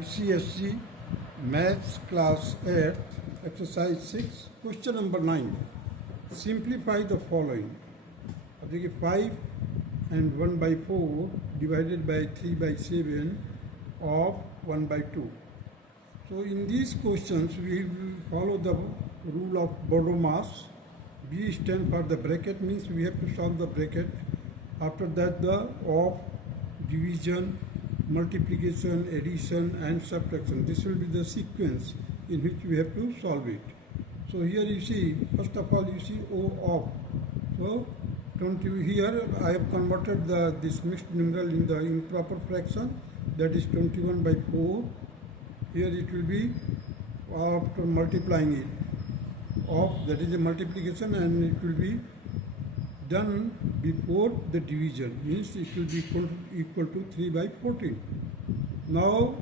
ICSE Maths Class 8, Exercise 6, Question number 9. Simplify the following. अब देखिए 5 and 1 by 4 divided by 3 by 7 of 1 by 2. So in these questions we will follow the rule of borrow mass. B stands for the bracket, means we have to solve the bracket. After that the of, division, multiplication, addition and subtraction. This will be the sequence in which we have to solve it. So here you see, first of all you see O of. So 20, here I have converted this mixed numeral in the improper fraction, that is 21 by 4. Here it will be after multiplying it of, that is a multiplication, and it will be done before the division, means it will be equal to 3 by 14. Now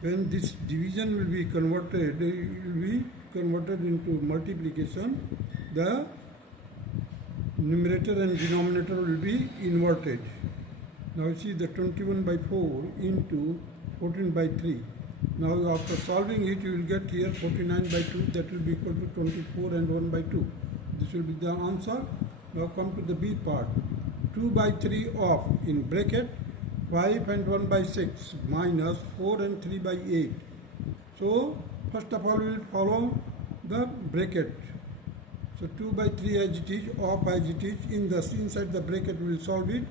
when this division will be converted, it will be converted into multiplication, the numerator and denominator will be inverted. Now see the 21 by 4 into 14 by 3. Now after solving it, you will get here 49 by 2, that will be equal to 24 and 1 by 2. This will be the answer. Now come to the B part. 2 by 3 of, in bracket, 5 and 1 by 6 minus 4 and 3 by 8. So first of all we will follow the bracket. So 2 by 3 as it is, of as it is, inside the bracket we will solve it.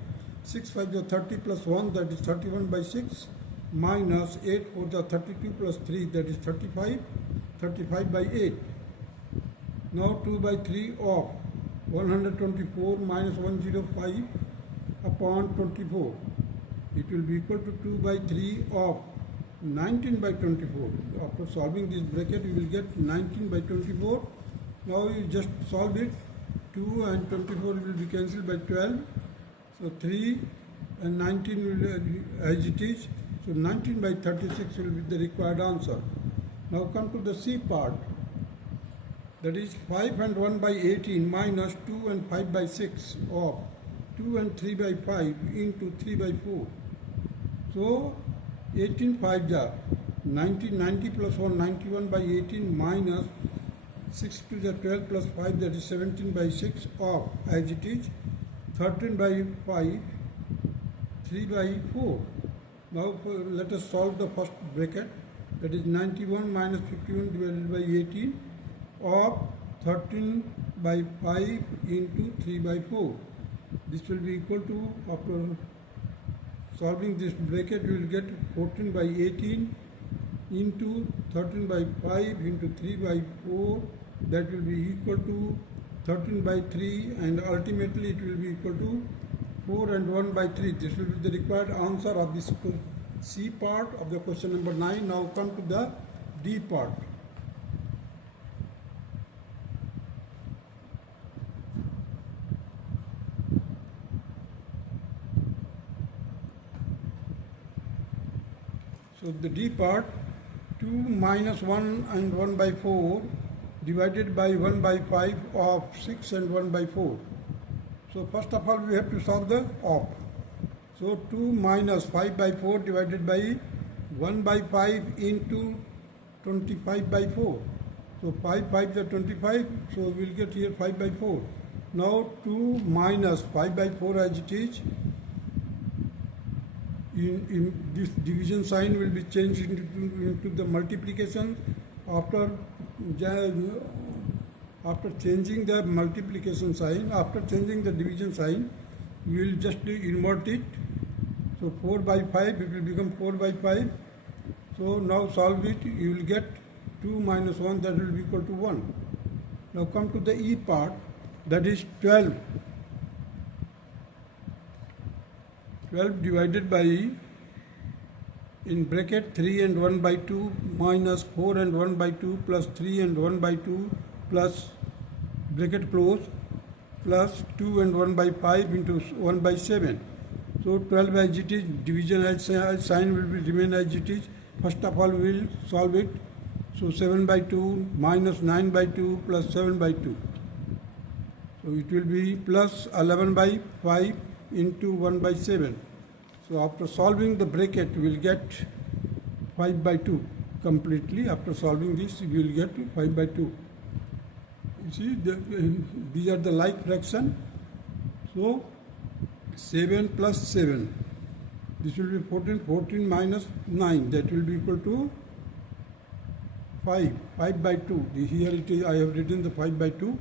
6 5 is 30 plus 1, that is 31 by 6, minus 8 4 is 32 plus 3, that is 35 by 8. Now 2 by 3 of 124 minus 105 upon 24. It will be equal to 2 by 3 of 19 by 24. After solving this bracket, you will get 19 by 24. Now you just solve it. 2 and 24 will be cancelled by 12. So 3 and 19 will be as it is. So 19 by 36 will be the required answer. Now come to the C part. That is 5 and 1 by 18 minus 2 and 5 by 6 of 2 and 3 by 5 into 3 by 4. So 18 5 are 90 plus 1, 91 by 18 minus 6 to the 12 plus 5, that is 17 by 6 of, as it is, 13 by 5, 3 by 4. Now let us solve the first bracket, that is 91 minus 51 divided by 18 of 13 by 5 into 3 by 4. This will be equal to, after solving this bracket, we will get 14 by 18 into 13 by 5 into 3 by 4. That will be equal to 13 by 3, and ultimately it will be equal to 4 and 1 by 3. This will be the required answer of this C part of the question number 9. Now come to the D part. So the D part, 2 minus 1 and 1 by 4 divided by 1 by 5 of 6 and 1 by 4. So first of all we have to solve the of. So 2 minus 5 by 4 divided by 1 by 5 into 25 by 4. So 5 5 is 25, so we will get here 5 by 4. Now 2 minus 5 by 4 as it is, in this division sign will be changed into the multiplication. After changing the multiplication sign, after changing the division sign, we will just invert it. So 4 by 5, it will become 4 by 5. So now solve it, you will get 2 minus 1, that will be equal to 1. Now come to the E part, that is 12. 12 divided by, in bracket, 3 and 1 by 2 minus 4 and 1 by 2 plus 3 and 1 by 2 plus, bracket close, plus 2 and 1 by 5 into 1 by 7. So 12 as it is, division as sign will be remain as it is. First of all we will solve it. So 7 by 2 minus 9 by 2 plus 7 by 2. So it will be plus 11 by 5 into 1 by 7. So after solving the bracket, we will get 5 by 2 completely. After solving this, you will get 5 by 2. You see, these are the like fraction. So 7 plus 7. This will be 14. 14 minus 9. That will be equal to 5. 5 by 2. Here it is. I have written the 5 by 2.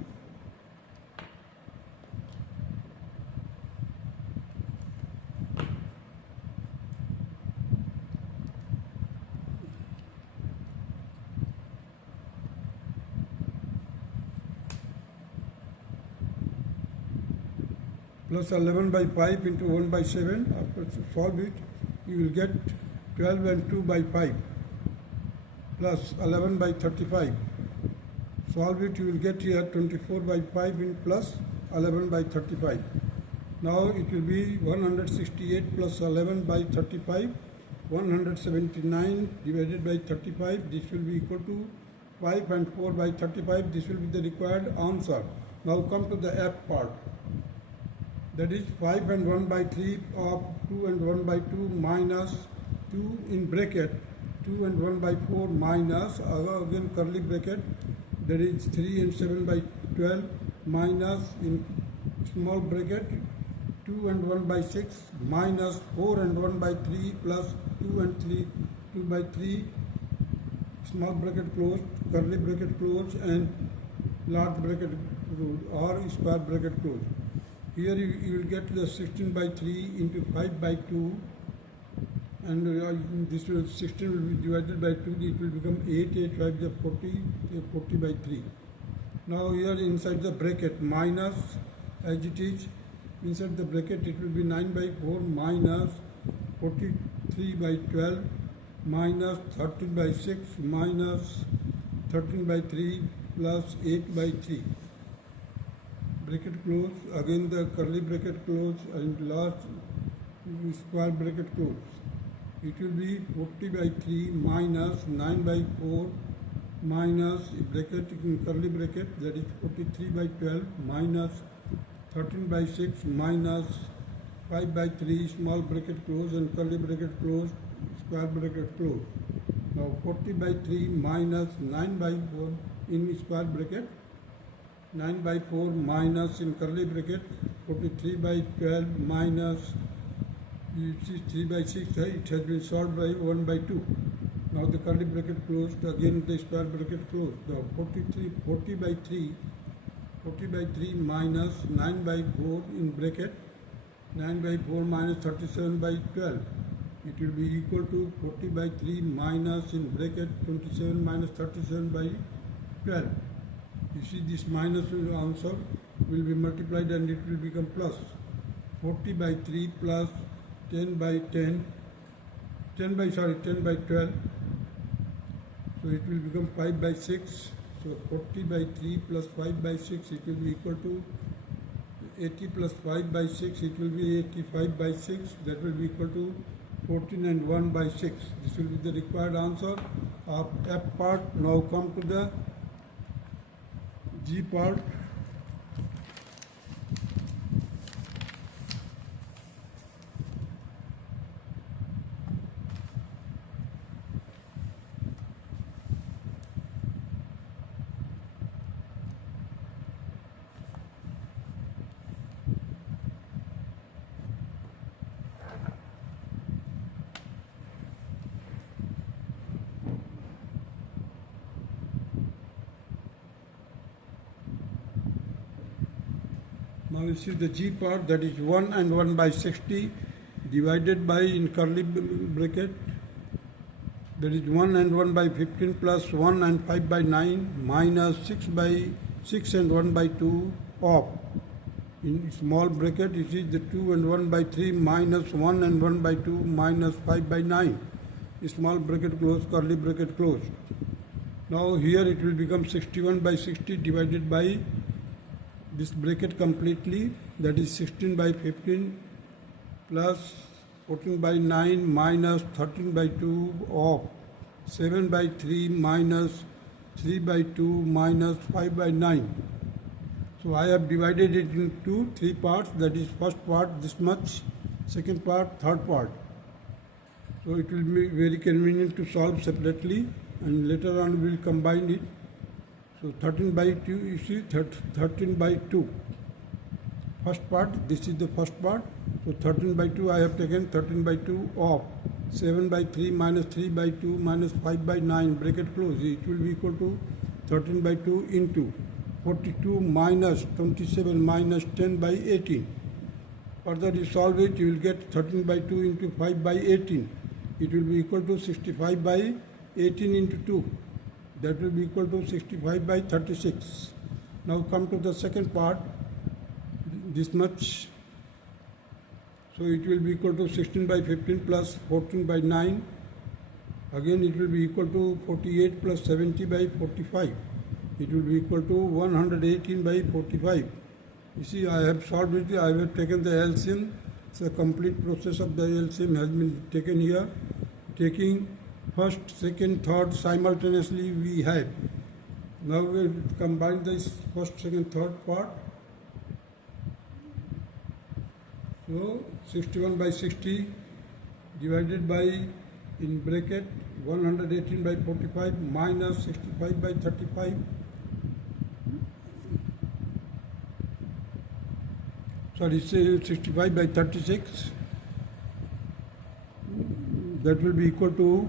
Plus 11 by 5 into 1 by 7. After solve it, you will get 12 and 2 by 5 plus 11 by 35. Solve it, you will get here 24 by 5 in plus 11 by 35. Now it will be 168 plus 11 by 35. 179 divided by 35. This will be equal to 5 and 4 by 35. This will be the required answer. Now come to the F part. That is 5 and 1 by 3 of 2 and 1 by 2 minus 2 in bracket 2 and 1 by 4 minus again curly bracket, that is 3 and 7 by 12 minus in small bracket 2 and 1 by 6 minus 4 and 1 by 3 plus 2 and 3 2 by 3 small bracket closed, curly bracket closed, and large bracket closed or square bracket closed. Here you will get the 16 by 3 into 5 by 2, and this will 16 will be divided by 2, it will become 8, 8, 5 the 40, 40 by 3. Now here inside the bracket minus, as it is inside the bracket, it will be 9 by 4 minus 43 by 12 minus 13 by 6 minus 13 by 3 plus 8 by 3. Bracket close, again the curly bracket close, and last square bracket close. It will be 40 by 3 minus 9 by 4 minus bracket in curly bracket, that is 43 by 12 minus 13 by 6 minus 5 by 3 small bracket close and curly bracket close, square bracket close. Now 40 by 3 minus 9 by 4 in square bracket, 9 by 4 minus in curly bracket 43 by 12 minus, you see 3 by 6, it has been solved by 1 by 2. Now the curly bracket closed, again the square bracket closed. Now 40 by 3 minus 9 by 4 in bracket, 9 by 4 minus 37 by 12. It will be equal to 40 by 3 minus in bracket 27 minus 37 by 12. You see this minus will answer will be multiplied and it will become plus 40 by 3 plus 10 by 10 by 12. So it will become 5 by 6. So 40 by 3 plus 5 by 6, it will be equal to 80 plus 5 by 6, it will be 85 by 6. That will be equal to 14 and 1 by 6. This will be the required answer of F part. Now come to the G part. Now you see the G part, that is 1 and 1 by 60 divided by in curly bracket, that is 1 and 1 by 15 plus 1 and 5 by 9 minus 6 by 6 and 1 by 2 of, in small bracket you see the 2 and 1 by 3 minus 1 and 1 by 2 minus 5 by 9, small bracket close, curly bracket closed. Now here it will become 61 by 60 divided by this bracket completely, that is 16 by 15 plus 14 by 9 minus 13 by 2 of 7 by 3 minus 3 by 2 minus 5 by 9. So I have divided it into 3 parts, that is first part this much, second part, third part. So it will be very convenient to solve separately, and later on we will combine it. So 13 by 2, you see 13 by 2. First part, this is the first part. So 13 by 2 I have taken 13 by 2 of 7 by 3 minus 3 by 2 minus 5 by 9 bracket close. It will be equal to 13 by 2 into 42 minus 27 minus 10 by 18. Further you solve it, you will get 13 by 2 into 5 by 18. It will be equal to 65 by 18 into 2. That will be equal to 65 by 36. Now come to the second part, this much. So it will be equal to 16 by 15 plus 14 by 9. Again it will be equal to 48 plus 70 by 45. It will be equal to 118 by 45. You see, I have solved it. I have taken the LCM. So the complete process of the LCM has been taken here. Taking first, second, third simultaneously we have. Now we will combine this first, second, third part. So 61 by 60 divided by, in bracket, 118 by 45 minus 65 by 35. Sorry, 65 by 36. That will be equal to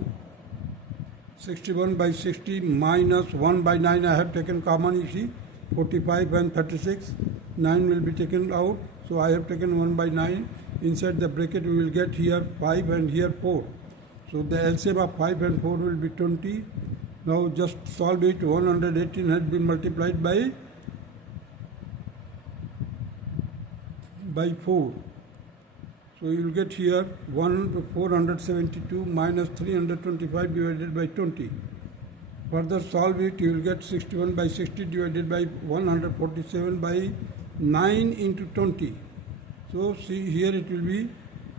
61 by 60 minus 1 by 9. I have taken common, you see, 45 and 36. 9 will be taken out. So I have taken 1 by 9. Inside the bracket we will get here 5 and here 4. So the LCM of 5 and 4 will be 20. Now just solve it. 118 has been multiplied by 4. So you will get here 472 minus 325 divided by 20. Further solve it, you will get 61 by 60 divided by 147 by 9 into 20. So see here it will be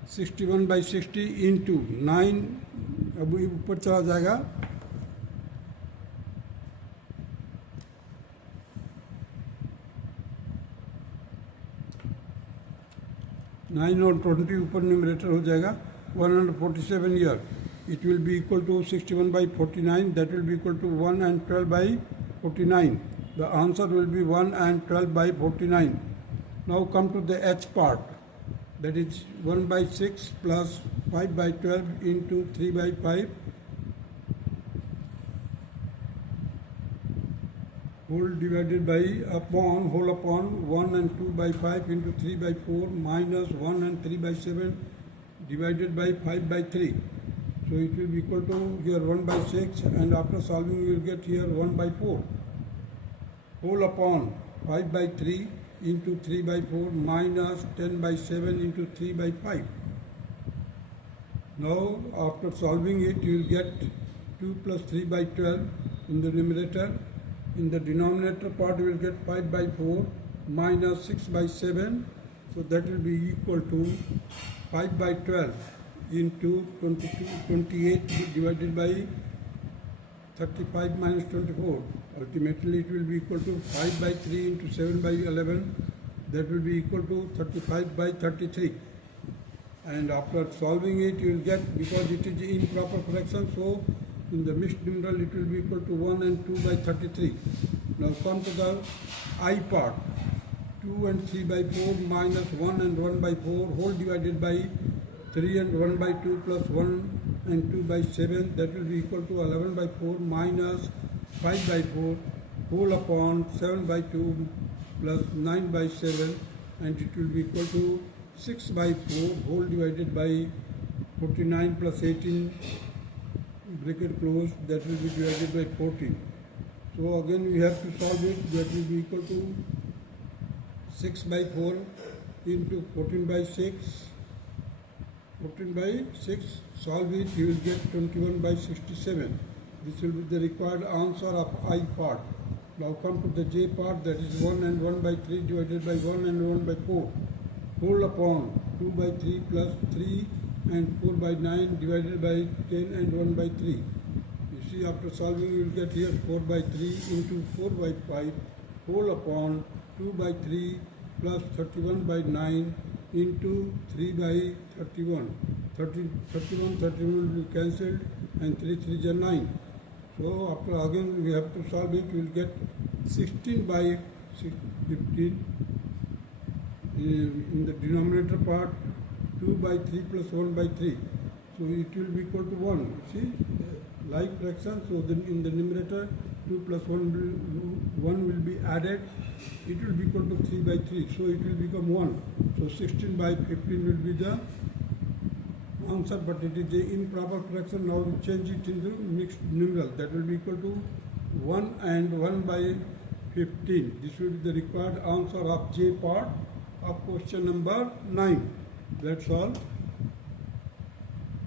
61 by 60 into 9. अब ये ऊपर चला जाएगा. 9 और 20 ऊपर numerator हो जाएगा. 147 here. It will be equal to 61 by 49. That will be equal to 1 and 12 by 49. The answer will be 1 and 12 by 49. Now come to the H part. That is 1 by 6 plus 5 by 12 into 3 by 5. Whole divided by upon, whole upon 1 and 2 by 5 into 3 by 4 minus 1 and 3 by 7 divided by 5 by 3. So it will be equal to here 1 by 6, and after solving you will get here 1 by 4. Whole upon 5 by 3 into 3 by 4 minus 10 by 7 into 3 by 5. Now after solving it you will get 2 plus 3 by 12 in the numerator. In the denominator part you will get 5 by 4 minus 6 by 7. So that will be equal to 5 by 12 into 28 divided by 35 minus 24. Ultimately it will be equal to 5 by 3 into 7 by 11. That will be equal to 35 by 33. And after solving it you will get, because it is improper fraction, so in the mixed numeral it will be equal to 1 and 2 by 33. Now come to the I part. 2 and 3 by 4 minus 1 and 1 by 4 whole divided by 3 and 1 by 2 plus 1 and 2 by 7. That will be equal to 11 by 4 minus 5 by 4 whole upon 7 by 2 plus 9 by 7, and it will be equal to 6 by 4 whole divided by 49 plus 18 bracket close. That will be divided by 14. So again we have to solve it. That will be equal to 6 by 4 into 14 by 6. 14 by 6. Solve it, you will get 21 by 67. This will be the required answer of I part. Now come to the J part. That is 1 and 1 by 3 divided by 1 and 1 by 4 whole upon 2 by 3 plus 3 and 4 by 9 divided by 10 and 1 by 3. You see, after solving you will get here 4 by 3 into 4 by 5 whole upon 2 by 3 plus 31 by 9 into 3 by 31. 31 will be cancelled, and 3 3s are 9. So after again we have to solve it. We will get 16 by 15 in the denominator part, 2 by 3 plus 1 by 3. So it will be equal to 1. See, like fraction. So then in the numerator, 2 plus 1 will be added. It will be equal to 3 by 3. So it will become 1. So 16 by 15 will be the answer, but it is the improper fraction. Now we change it into mixed numeral. That will be equal to 1 and 1 by 15. This will be the required answer of J part of question number 9. That's all.